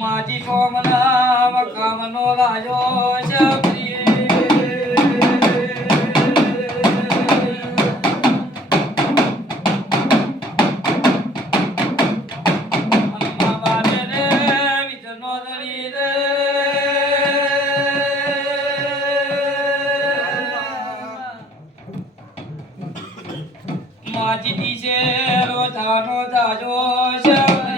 માજી સોમના મકામનો લાજો શબરી માજી દીશે રોજાનો જાજો શબરી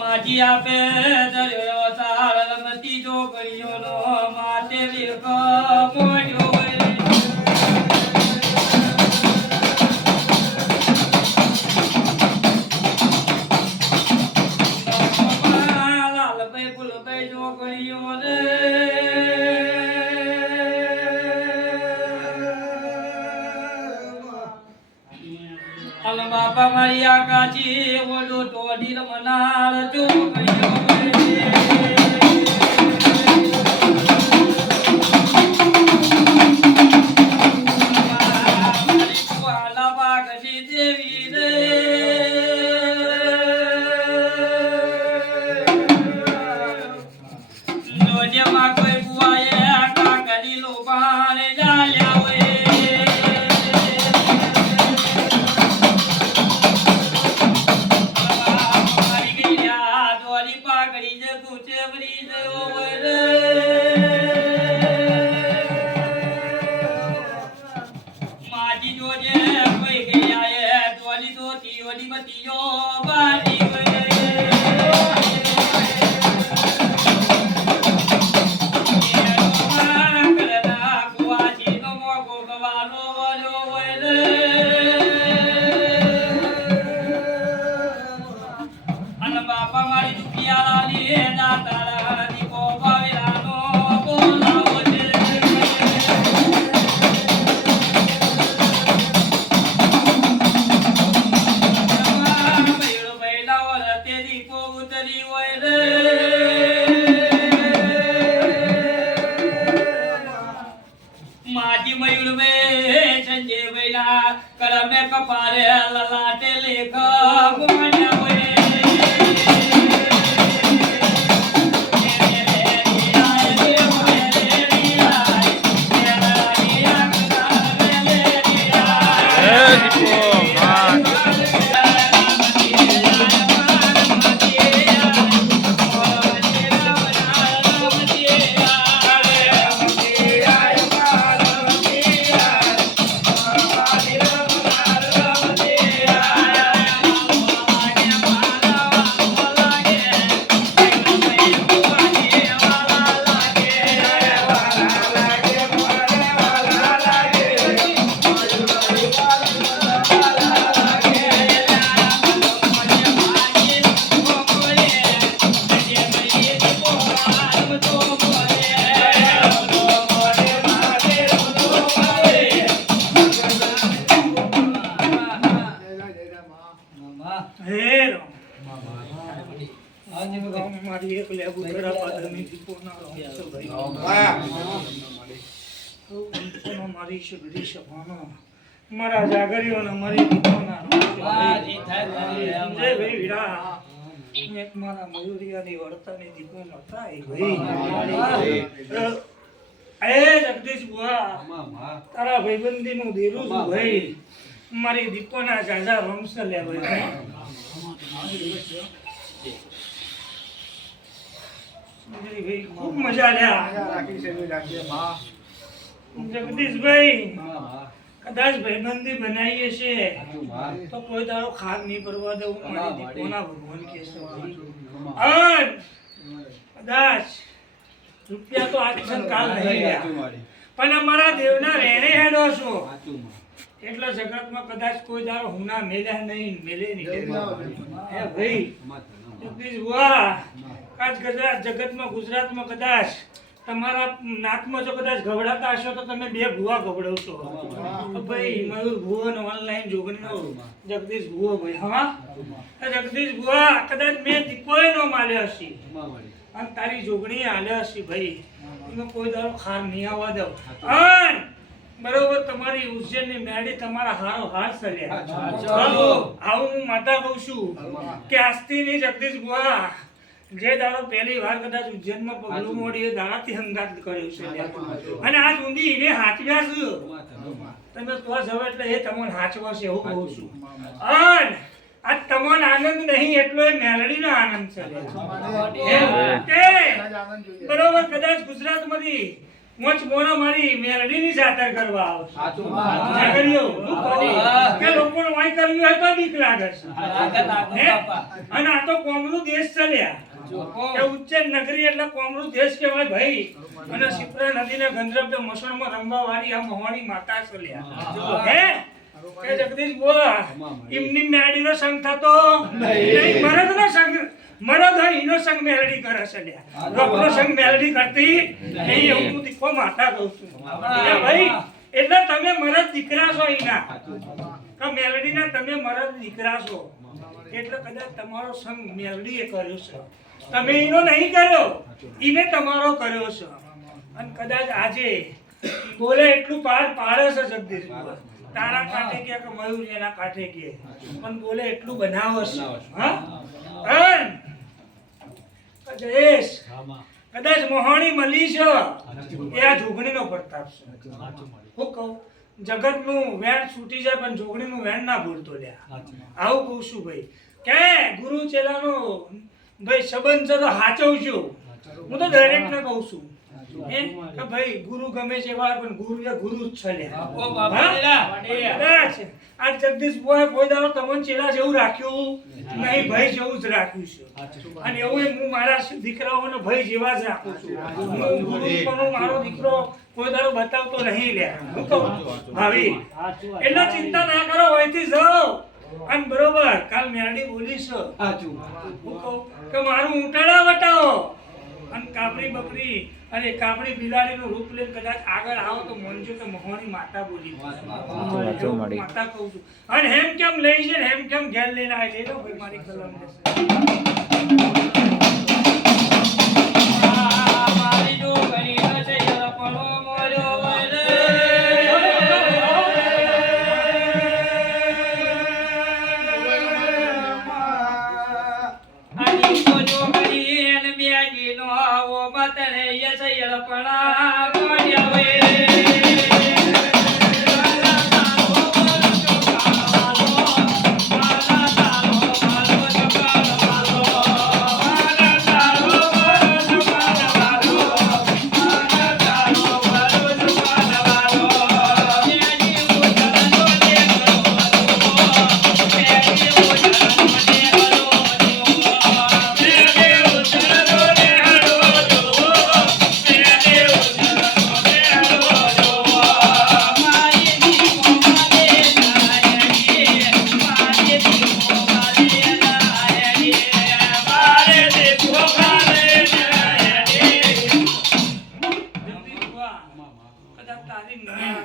માજી આપે દર્યો તાર નથી જો કર્યો નો માટે વિક મોડ્યો લાલભાઈ ફૂલભાઈ જો કર્યો રે બાપા મારી આકાશી ઓડો ટોડી રમનાર જો કર્યો માજી મયુર મે સંજય વેલા કરમે કપારે લલાટે લેખ ગુણ્યા વે મારા જાગરીઓને મરી એક મારા મયુરિયાની વર્તાની દીપો નતા એ જગદીશ બુઆ તારા ભાઈબંધીનું દેરું છું ભાઈ મારી દીપોના જાજા વંશ લે ભાઈ ભાઈ ખૂબ મજા લ્યા જગદીશભાઈ કદાચ ભાઈબંધી બનાવીએ છે તો કોઈ તારો ખાગ નહીં પરવા દઉં મારી દીપોના ભગવાન કે છે કદાચ રૂપિયા તો આજ કાલ નહીં રહ્યા પણ અમારા દેવના રેણે હેડો છો એટલે જગતમાં કદાચ કોઈ દારો હુના મેલ્યા નહીં મેલે નહીં હે ભાઈ જગદીશ બુઆ આજ જગતમાં ગુજરાતમાં કદાચ તમારા નાકમાં જો કદાચ ગવડાતા હશો તો તમે બે ભુવા ગવડાવશો ભાઈ મયુર ભુવો ને ઓનલાઈન જોગણીનો જગદીશ ભુવો ભાઈ હા જગદીશ બુઆ કદાચ મેં દીપોએ નો માલ્યો હશે અને તારી જોગણી હાલ્યા હશે ભાઈ એમાં કોઈ દારો ખાર નહીં આવવા દઉં અન બરોબર તમારી ઉજ્જૈનની મેળી તમારા હારો હાર સર્યા આવું હું માતા કહું છું કે આજથી ની જગદીશ બુઆ જે દાડો પહેલી વાર કદાચ ઉજ્જૈનમાં પગલું મોડી એ દાડાથી હંગાત કર્યો છે અને આજ ઊંધી એને હાચવ્યા છે તમે તો જવો એટલે એ તમને હાચવા છે એવું કહું છું અન આ તમને આનંદ નહીં એટલો એ મેલડીનો આનંદ છે બરોબર કદાચ ગુજરાતમાંથી મોચ મોનો મારી મેલડીની જાતર કરવા આવશે કે લોકોનો વાય કર્યું હોય તો બીક લાગે છે અને આ તો કોમનો દેશ ચાલ્યા કે ઉજ્જૈન નગરી એટલે કોમનો દેશ કહેવાય ભાઈ અને શિપ્રા નદીના ગંધર્વ મસણમાં રમવા વાળી આ મહોણી માતા ચાલ્યા હે કે જગદીશ બોલા એમની મેળડીનો સંગ થતો નહીં મરદનો સંગ મરદ હોય એનો સંગ મેલડી કરે છે રોકનો સંગ મેલડી કરતી નહીં એવું હું દીકો માતા કહું છું ભાઈ એટલે તમે મરદ દીકરા છો એના કે મેલડીના તમે મરદ દીકરા છો એટલે કદાચ તમારો સંગ મેલડીએ કર્યો છે તમે એનો નહીં કર્યો એને તમારો કર્યો છે અને કદાચ આજે બોલે એટલું પાર પાડે છે જગદીશ તારા કાંઠે કે મયુર એના કાંઠે કે પણ બોલે એટલું બનાવો છે હા જયેશ કદાચ મોહણી મળી છે એ આ જોગણીનો પ્રતાપ છે હું કહું જગતનું વેણ છૂટી જાય પણ જોગણીનું વેણ ના ભૂલતો લ્યા આવું કહું છું ભાઈ કે ગુરુ ચેલાનો ભાઈ સંબંધ છે તો હાચવજો હું તો દરેક ને કહું છું કે ભાઈ ગુરુ ગમે છે પણ ગુરુ એ ગુરુ જ છે આ જગદીશ બોય કોઈ દાડો તમને ચેલા જેવું રાખ્યું નહીં ભાઈ જેવું જ રાખ્યું છે અને એવું હું મારા દીકરાઓને ભાઈ જેવા જ રાખું છું હું ગુરુ પણ મારો દીકરો કોઈ દાડો બતાવતો નહીં લે હું કહું ભાવી એટલે ચિંતા ના કરો હોયથી જાઓ અને બરોબર કાલ મેરડી બોલીશ હું કહું કે મારું ઊંટાડા વટાવો અને કાપડી બકરી અને કાપડી બિલાડીનું રૂપ લઈને કદાચ આગળ આવો તો મોનજો કે મહોણી માતા બોલી માતા કહું છું અને હેમ કેમ લઈ છે હેમ કેમ ઘેર લઈને આવી લઈ લો ભાઈ મારી કલમ મારી જો ઘણી હશે યરપણો મોર્યો વરે આની જો ઘણી એને બેગી નો આવો બતણે યસ યરપણા મોર્યો વરે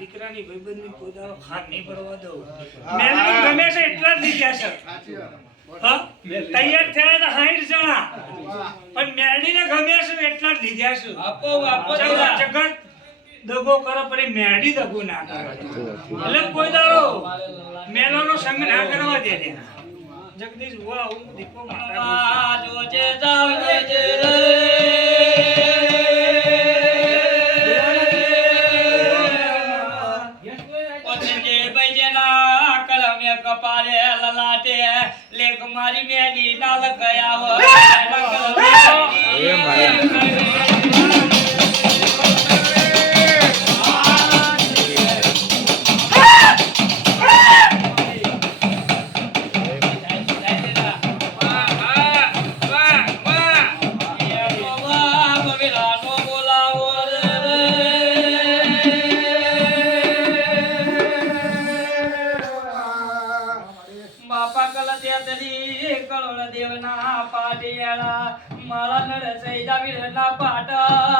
દીકરાની ભાઈબંધની કોઈ દાડો ખાટ નહીં પડવા દઉં મેલડી ગમે છે એટલા જ લીધા છે હા તૈયાર થયા તો 60 જણા પણ મેલડીને ગમે છે એટલા જ લીધા છે આપો આપો જગત દગો કરો પણ મેલડી દગો ના કરે એટલે કોઈ દાડો મેલોનો સંગ ના કરવા દે જગદીશ વાહ હું દીકો માતા જોજે જાવજે રે ને કપાળે લલાટે લેખ મારી મેડી નાલ ગયા બાપા કલ તેતરી કળોળ દેવના પાટિયાળા મારા નડ સૈજા વીરના પાટા